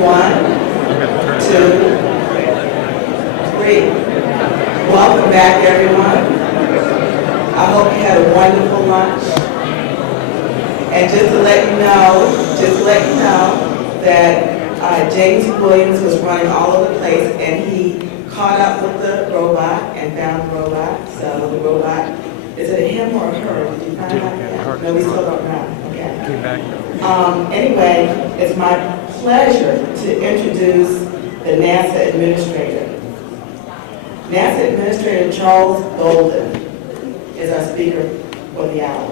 One, two, three. Welcome back, everyone. I hope you had a wonderful lunch. And just to let you know that James Williams was running all over the place, and he caught up with the robot and found the robot. So the robot, is it a him or a her? Did you find out yet? No, we still don't know. Okay. Came back. Anyway, it's my pleasure to introduce the NASA administrator. NASA Administrator Charles Bolden is our speaker for the hour,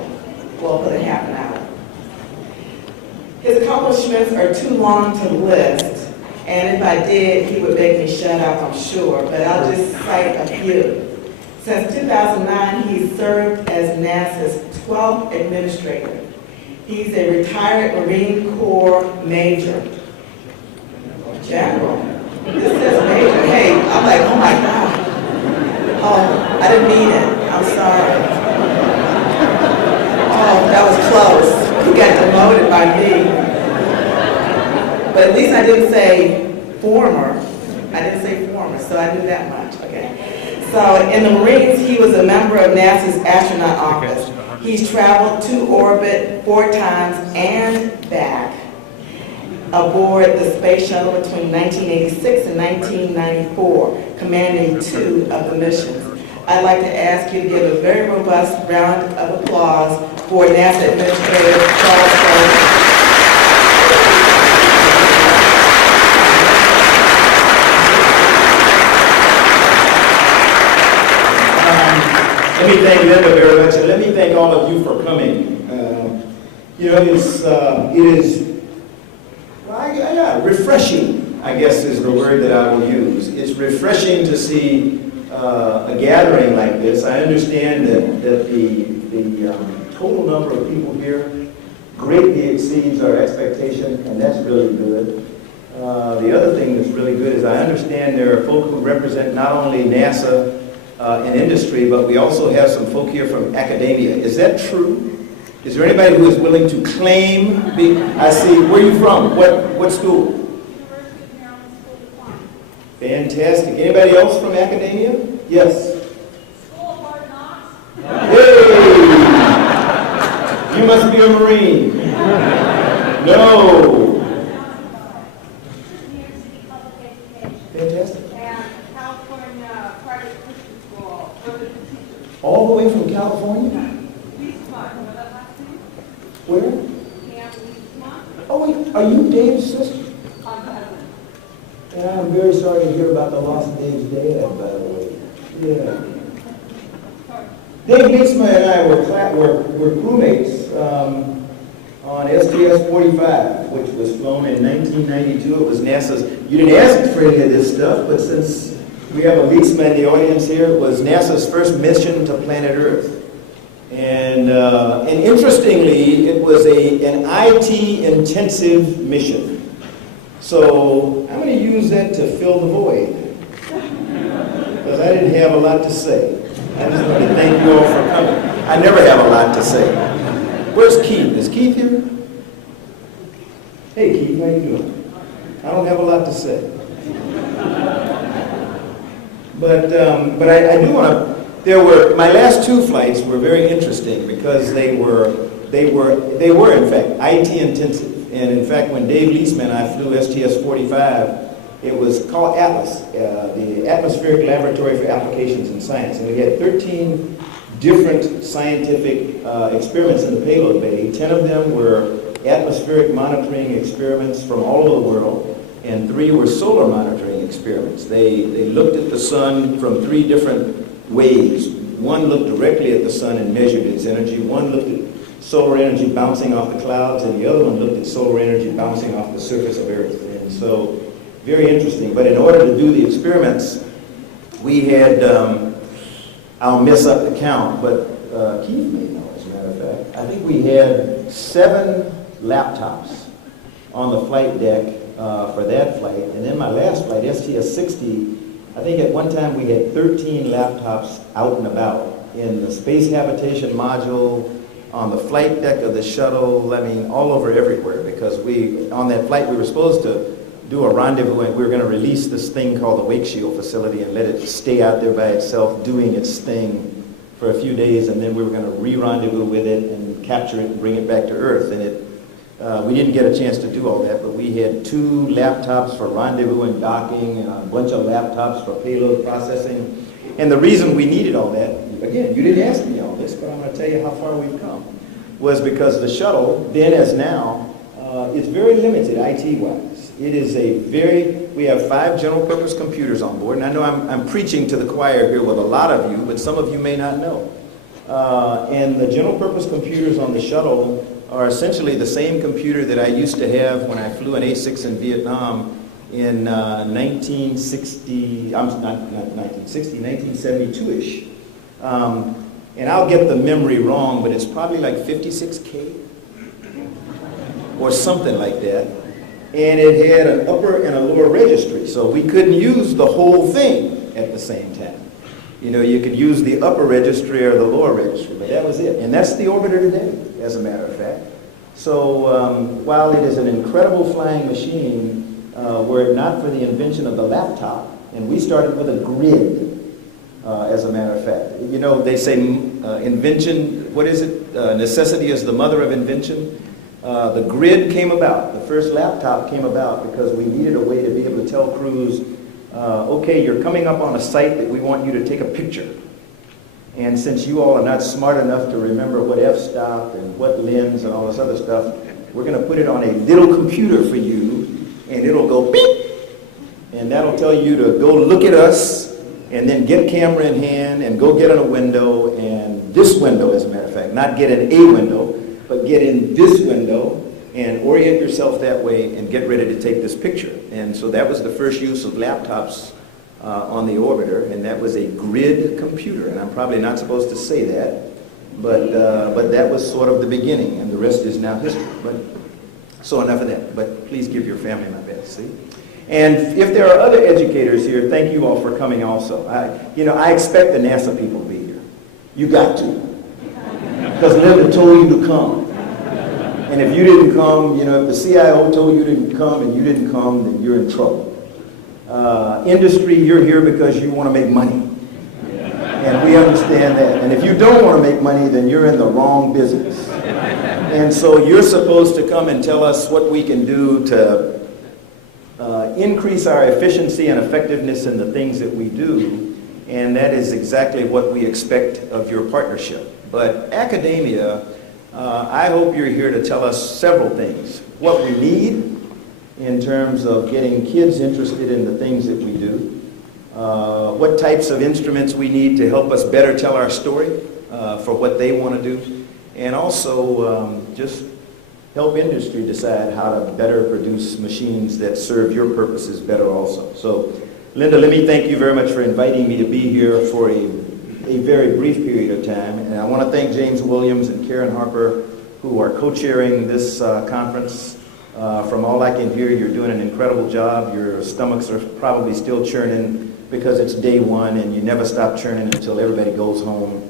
well, for the half an hour. His accomplishments are too long to list, and if I did, he would make me shut up, I'm sure, but I'll just cite a few. Since 2009, he's served as NASA's 12th administrator. He's a retired Marine Corps major. General. This says major. Hey, I'm like, oh my God. Oh, I didn't mean it. I'm sorry. Oh, that was close. He got demoted by me. But at least I didn't say former. I didn't say former, so I knew that much. Okay. So in the Marines, he was a member of NASA's astronaut office. He's traveled to orbit 4 times and back aboard the space shuttle between 1986 and 1994, commanding 2 of the missions. I'd like to ask you to give a very robust round of applause for NASA Administrator Charles Bolden. Let me thank Linda very much, and let me thank all of you for coming. Refreshing, I guess is the word that I will use. It's refreshing to see a gathering like this. I understand that the total number of people here greatly exceeds our expectation, and that's really good. The other thing that's really good is I understand there are folk who represent not only NASA in industry, but we also have some folk here from academia. Is that true? Is there anybody who is willing to claim? I see. Where are you from? What school? Fantastic. Anybody else from academia? Yes. School of Hard Knocks. Hey! You must be a Marine. No. New York City Public Education. Fantastic. And California Private Christian School for the teachers. All the way from California? Leedsmont, know that last name? Where? Camp Leedsmont. Oh, wait. Are you Dave's sister? On Bolden. Yeah, I'm very sorry to hear about the loss of Dave's dad, by the way. Yeah. Dave Leedsma and I were crewmates on STS-45, which was flown in 1992. It was NASA's, you didn't ask for any of this stuff, but since we have a Leedsma in the audience here, it was NASA's first mission to planet Earth. And interestingly, it was an IT-intensive mission. So I'm going to use that to fill the void, because I didn't have a lot to say. I just want to thank you all for coming. I never have a lot to say. Where's Keith? Is Keith here? Hey Keith, how you doing? I don't have a lot to say. But I do want to, my last 2 flights were very interesting because they were in fact IT intensive. And in fact, when Dave Leedsma and I flew STS-45, it was called ATLAS, the Atmospheric Laboratory for Applications in Science. And we had 13 different scientific experiments in the payload bay. 10 of them were atmospheric monitoring experiments from all over the world, and 3 were solar monitoring experiments. They looked at the sun from 3 different ways. One looked directly at the sun and measured its energy. One looked at solar energy bouncing off the clouds, and the other one looked at solar energy bouncing off the surface of Earth. And so, very interesting. But in order to do the experiments, we had, I'll mess up the count, but Keith may know, as a matter of fact. I think we had 7 laptops on the flight deck for that flight. And then my last flight, STS-60, I think at one time we had 13 laptops out and about in the space habitation module, on the flight deck of the shuttle, I mean, all over everywhere, because on that flight we were supposed to do a rendezvous, and we were going to release this thing called the Wake Shield facility and let it stay out there by itself doing its thing for a few days, and then we were going to re-rendezvous with it and capture it and bring it back to Earth. And we didn't get a chance to do all that, but we had 2 laptops for rendezvous and docking and a bunch of laptops for payload processing. And the reason we needed all that, again, you didn't ask me all this, but I'm going to tell you how far we've come, was because the shuttle, then as now, it's very limited IT-wise. It is we have 5 general purpose computers on board, and I know I'm preaching to the choir here with a lot of you, but some of you may not know. And the general purpose computers on the shuttle are essentially the same computer that I used to have when I flew an A6 in Vietnam in 1960, 1972-ish. And I'll get the memory wrong, but it's probably like 56K or something like that. And it had an upper and a lower registry, so we couldn't use the whole thing at the same time. You know, you could use the upper registry or the lower registry, but that was it. And that's the orbiter today, as a matter of fact. So while it is an incredible flying machine, were it not for the invention of the laptop, and we started with a grid, as a matter of fact. You know, they say invention, what is it? Necessity is the mother of invention. The grid came about, the first laptop came about because we needed a way to be able to tell crews, okay, you're coming up on a site that we want you to take a picture. And since you all are not smart enough to remember what f-stop and what lens and all this other stuff, we're going to put it on a little computer for you, and it'll go beep, and that'll tell you to go look at us, and then get camera in hand, and go get in a window, and this window, as a matter of fact, not get in a window, but get in this window and orient yourself that way and get ready to take this picture. And so that was the first use of laptops on the orbiter, and that was a grid computer. And I'm probably not supposed to say that, but that was sort of the beginning, and the rest is now history. But so enough of that. But please give your family my best, see? And if there are other educators here, thank you all for coming also. I expect the NASA people to be here. You got to. Because Linda told you to come. And if you didn't come, if the CIO told you to come and you didn't come, then you're in trouble. Industry, you're here because you want to make money. And we understand that. And if you don't want to make money, then you're in the wrong business. And so you're supposed to come and tell us what we can do to increase our efficiency and effectiveness in the things that we do. And that is exactly what we expect of your partnership. But academia, I hope you're here to tell us several things. What we need in terms of getting kids interested in the things that we do. What types of instruments we need to help us better tell our story for what they want to do. And also just help industry decide how to better produce machines that serve your purposes better also. So, Linda, let me thank you very much for inviting me to be here for a very brief period of time. And I want to thank James Williams and Karen Harper, who are co-chairing this conference. From all I can hear, you're doing an incredible job. Your stomachs are probably still churning because it's day one and you never stop churning until everybody goes home.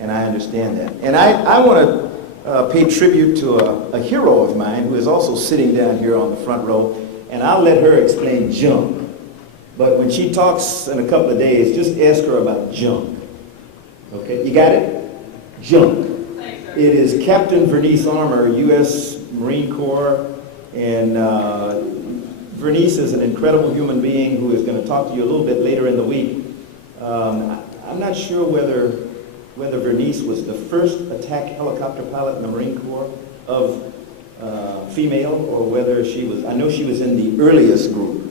And I understand that. And I want to pay tribute to a hero of mine who is also sitting down here on the front row. And I'll let her explain junk. But when she talks in a couple of days, just ask her about junk. Okay, you got it? Junk. It is Captain Vernice Armour, U.S. Marine Corps, and Vernice is an incredible human being who is going to talk to you a little bit later in the week. I'm not sure whether Vernice was the first attack helicopter pilot in the Marine Corps of female, or whether she was, I know she was in the earliest group,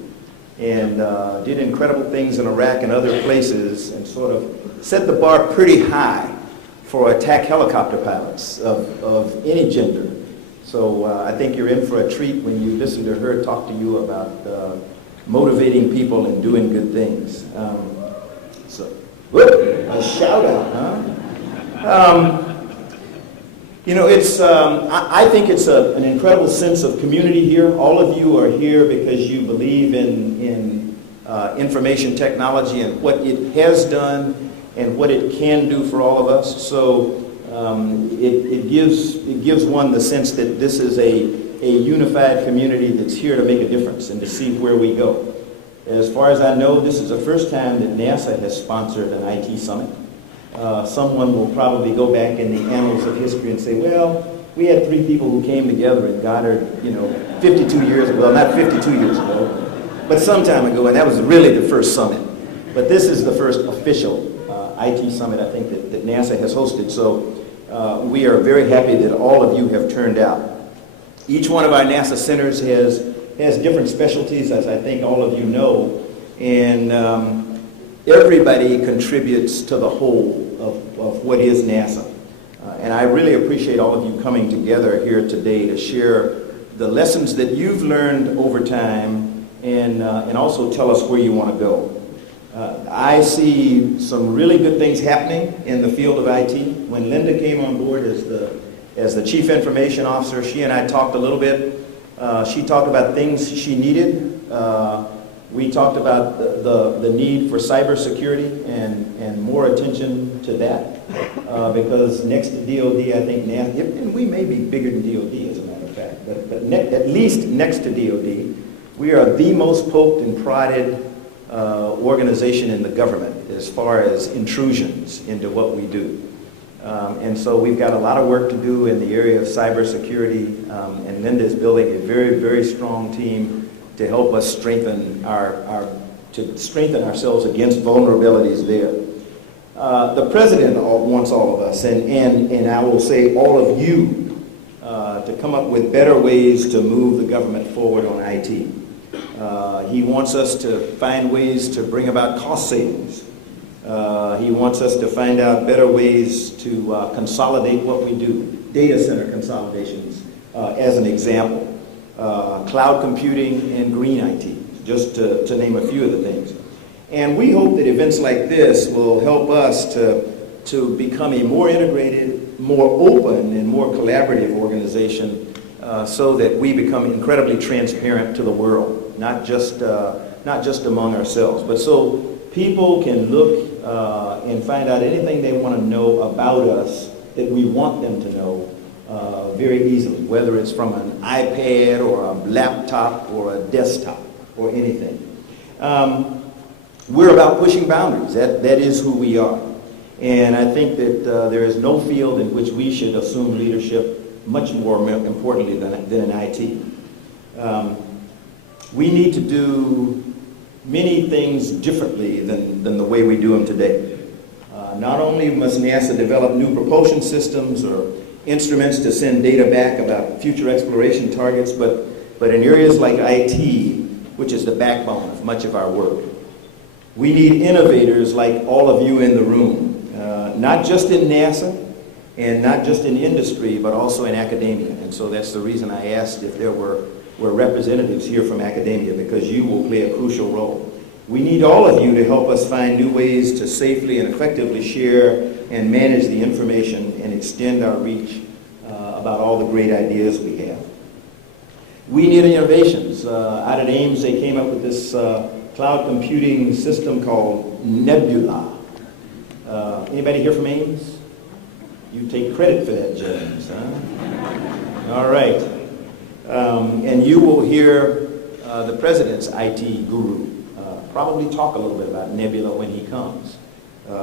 and did incredible things in Iraq and other places, and sort of set the bar pretty high for attack helicopter pilots of any gender. So I think you're in for a treat when you listen to her talk to you about motivating people and doing good things. A shout out, huh? I think it's an incredible sense of community here. All of you are here because you believe in information technology and what it has done and what it can do for all of us. So it gives one the sense that this is a unified community that's here to make a difference and to see where we go. As far as I know, this is the first time that NASA has sponsored an IT summit. Someone will probably go back in the annals of history and say, well, we had 3 people who came together in Goddard, 52 years ago. Well, not 52 years ago, but some time ago, and that was really the first summit. But this is the first official IT summit, I think, that NASA has hosted. So we are very happy that all of you have turned out. Each one of our NASA centers has different specialties, as I think all of you know, and everybody contributes to the whole of what is NASA. And I really appreciate all of you coming together here today to share the lessons that you've learned over time and also tell us where you want to go. I see some really good things happening in the field of IT. When Linda came on board as the Chief Information Officer, she and I talked a little bit. She talked about things she needed. We talked about the need for cybersecurity and more attention to that because next to DOD, I think NASA, and we may be bigger than DOD as a matter of fact, but at least next to DOD, we are the most poked and prodded organization in the government as far as intrusions into what we do. And so we've got a lot of work to do in the area of cybersecurity, and Linda is building a very, very strong team to help us strengthen ourselves against vulnerabilities there. The President wants all of us, and I will say all of you, to come up with better ways to move the government forward on IT. He wants us to find ways to bring about cost savings. He wants us to find out better ways to consolidate what we do. Data center consolidations, as an example. Cloud computing and green IT, just to name a few of the things. And we hope that events like this will help us to become a more integrated, more open, and more collaborative organization so that we become incredibly transparent to the world, not just among ourselves, but so people can look and find out anything they want to know about us that we want them to know very easily, whether it's from an iPad or a laptop or a desktop or anything. We're about pushing boundaries. That is who we are. And I think that there is no field in which we should assume leadership much more importantly than in IT. We need to do many things differently than the way we do them today. Not only must NASA develop new propulsion systems or instruments to send data back about future exploration targets, but in areas like IT, which is the backbone of much of our work, we need innovators like all of you in the room, not just in NASA and not just in industry, but also in academia. And so that's the reason I asked if there were representatives here from academia, because you will play a crucial role. We need all of you to help us find new ways to safely and effectively share and manage the information and extend our reach about all the great ideas we have. We need innovations. Out at Ames, they came up with this cloud computing system called Nebula. Anybody here from Ames? You take credit for that, James, huh? All right. And you will hear the President's IT guru probably talk a little bit about Nebula when he comes,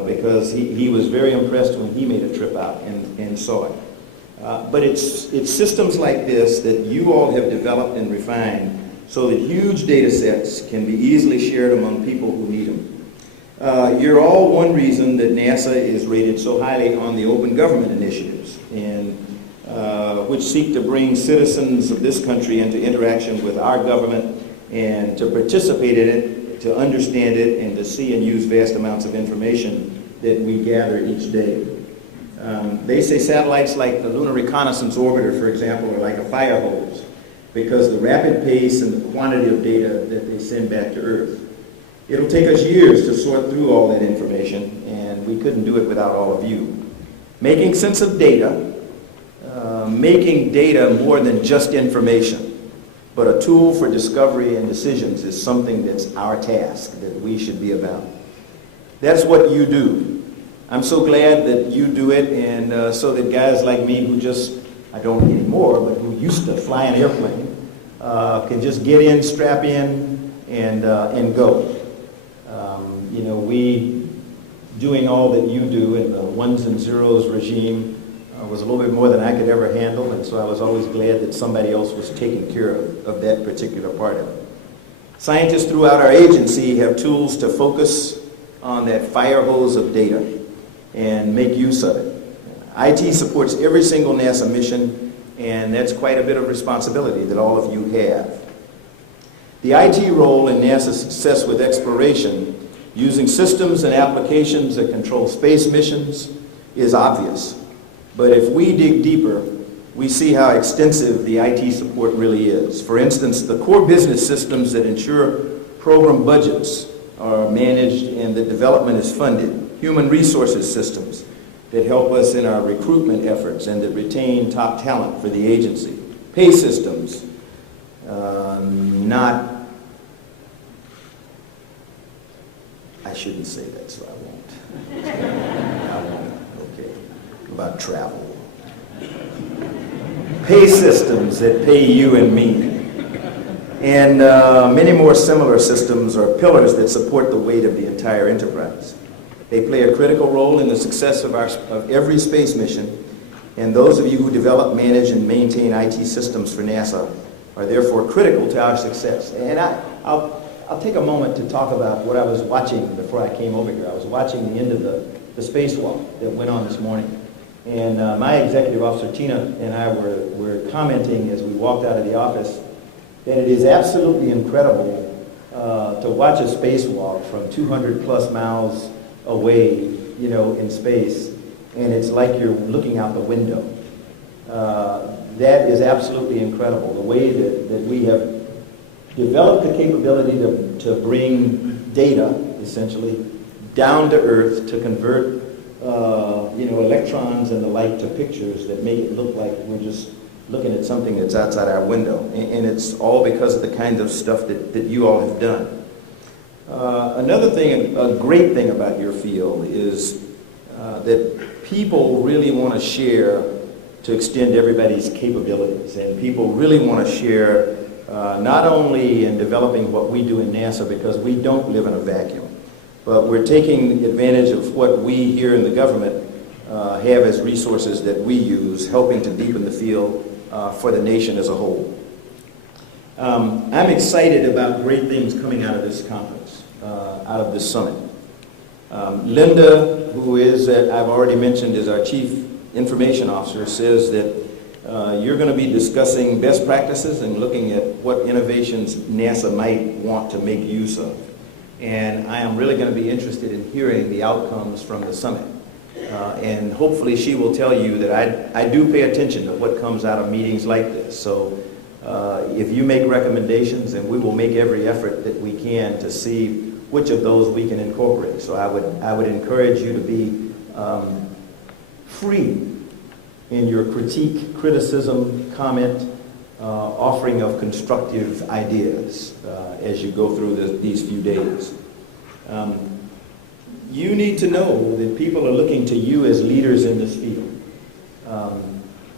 because he was very impressed when he made a trip out and saw it. But it's systems like this that you all have developed and refined so that huge data sets can be easily shared among people who need them. You're all one reason that NASA is rated so highly on the open government initiatives, and which seek to bring citizens of this country into interaction with our government and to participate in it, to understand it, and to see and use vast amounts of information that we gather each day. They say satellites like the Lunar Reconnaissance Orbiter, for example, are like a fire hose because the rapid pace and the quantity of data that they send back to Earth. It'll take us years to sort through all that information, and we couldn't do it without all of you. Making sense of data, making data more than just information, but a tool for discovery and decisions is something that's our task, that we should be about. That's what you do. I'm so glad that you do it, and so that guys like me who just I don't anymore, but who used to fly an airplane, can just get in, strap in, and go. You know, we doing all that you do in the ones and zeros regime was a little bit more than I could ever handle, and so I was always glad that somebody else was taking care of that particular part of it. Scientists throughout our agency have tools to focus on that fire hose of data and make use of it. IT supports every single NASA mission, and that's quite a bit of responsibility that all of you have. The IT role in NASA's success with exploration, using systems and applications that control space missions, is obvious. But if we dig deeper, we see how extensive the IT support really is. For instance, the core business systems that ensure program budgets are managed and that development is funded, human resources systems that help us in our recruitment efforts and that retain top talent for the agency, pay systems, I shouldn't say that, so I won't. I won't, okay. About travel. Pay systems that pay you and me. And many more similar systems are pillars that support the weight of the entire enterprise. They play a critical role in the success of every space mission, and those of you who develop, manage, and maintain IT systems for NASA are therefore critical to our success. And I'll take a moment to talk about what I was watching before I came over here. I was watching the end of the spacewalk that went on this morning. And my executive officer, Tina, and I were commenting as we walked out of the office that it is absolutely incredible to watch a spacewalk from 200 plus miles away, you know, in space, and it's like you're looking out the window. That is absolutely incredible, the way that we have developed the capability to bring data, essentially, down to Earth to convert electrons and the like to pictures that make it look like we're just looking at something that's outside our window. And it's all because of the kind of stuff that you all have done. Another thing, a great thing about your field is that people really want to share to extend everybody's capabilities. And people really want to share not only in developing what we do in NASA, because we don't live in a vacuum, but we're taking advantage of what we here in the government have as resources that we use, helping to deepen the field for the nation as a whole. I'm excited about great things coming out of this conference, out of this summit. Linda, who is, I've already mentioned, is our Chief Information Officer, says that you're going to be discussing best practices and looking at what innovations NASA might want to make use of. And I am really going to be interested in hearing the outcomes from the summit. And hopefully she will tell you that I do pay attention to what comes out of meetings like this. So if you make recommendations, then we will make every effort that we can to see which of those we can incorporate. So I would encourage you to be free in your critique, criticism, comment, offering of constructive ideas as you go through these few days. You need to know that people are looking to you as leaders in this field.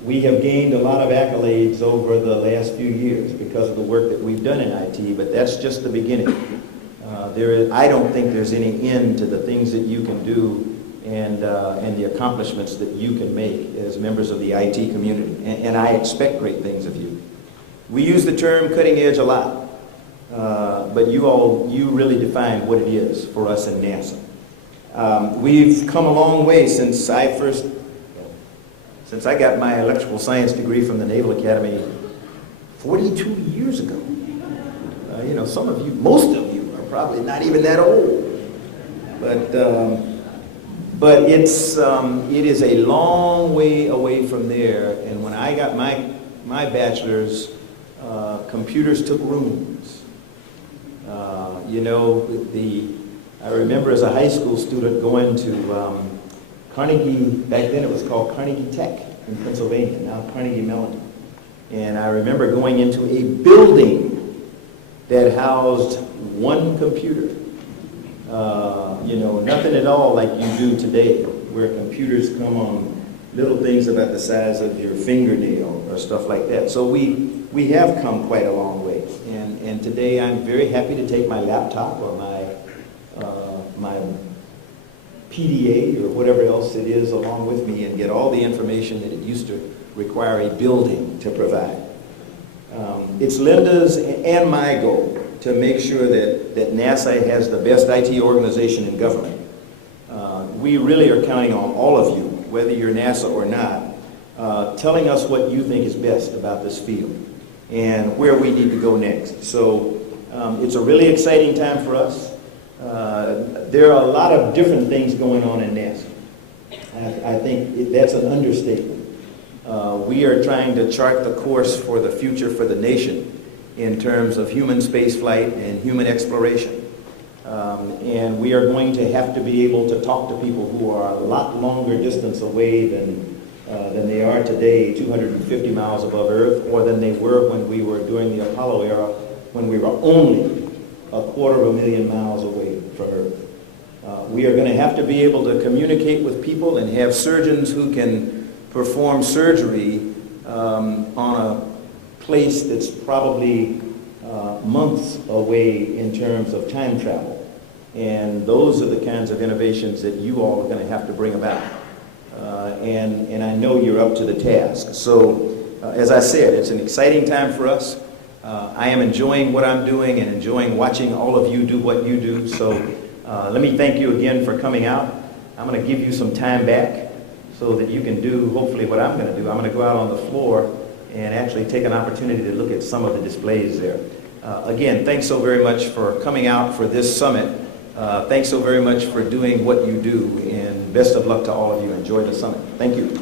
We have gained a lot of accolades over the last few years because of the work that we've done in IT, but that's just the beginning. I don't think there's any end to the things that you can do and the accomplishments that you can make as members of the IT community. And I expect great things of you. We use the term cutting edge a lot, but you really define what it is for us in NASA. We've come a long way since I got my electrical science degree from the Naval Academy 42 years ago. Some of you, most of you, are probably not even that old. But it is a long way away from there. And when I got my bachelor's, computers took rooms. I remember as a high school student going to Carnegie, back then it was called Carnegie Tech in Pennsylvania, now Carnegie Mellon. And I remember going into a building that housed one computer. Nothing at all like you do today, where computers come on little things about the size of your fingernail or stuff like that. So we have come quite a long way. And today I'm very happy to take my laptop or my PDA or whatever else it is along with me and get all the information that it used to require a building to provide. It's Linda's and my goal to make sure that NASA has the best IT organization in government. We really are counting on all of you, whether you're NASA or not, telling us what you think is best about this field and where we need to go next. So it's a really exciting time for us. There are a lot of different things going on in NASA. I think that's an understatement. We are trying to chart the course for the future for the nation in terms of human spaceflight and human exploration. And we are going to have to be able to talk to people who are a lot longer distance away than they are today, 250 miles above Earth, or than they were when we were doing the Apollo era, when we were only 250,000 miles away from Earth. We are going to have to be able to communicate with people and have surgeons who can perform surgery on a place that's probably months away in terms of time travel. And those are the kinds of innovations that you all are going to have to bring about. And I know you're up to the task. So, as I said, it's an exciting time for us. I am enjoying what I'm doing and enjoying watching all of you do what you do. So let me thank you again for coming out. I'm going to give you some time back so that you can do hopefully what I'm going to do. I'm going to go out on the floor and actually take an opportunity to look at some of the displays there. Again, thanks so very much for coming out for this summit. Thanks so very much for doing what you do, and best of luck to all of you. Enjoy the summit. Thank you.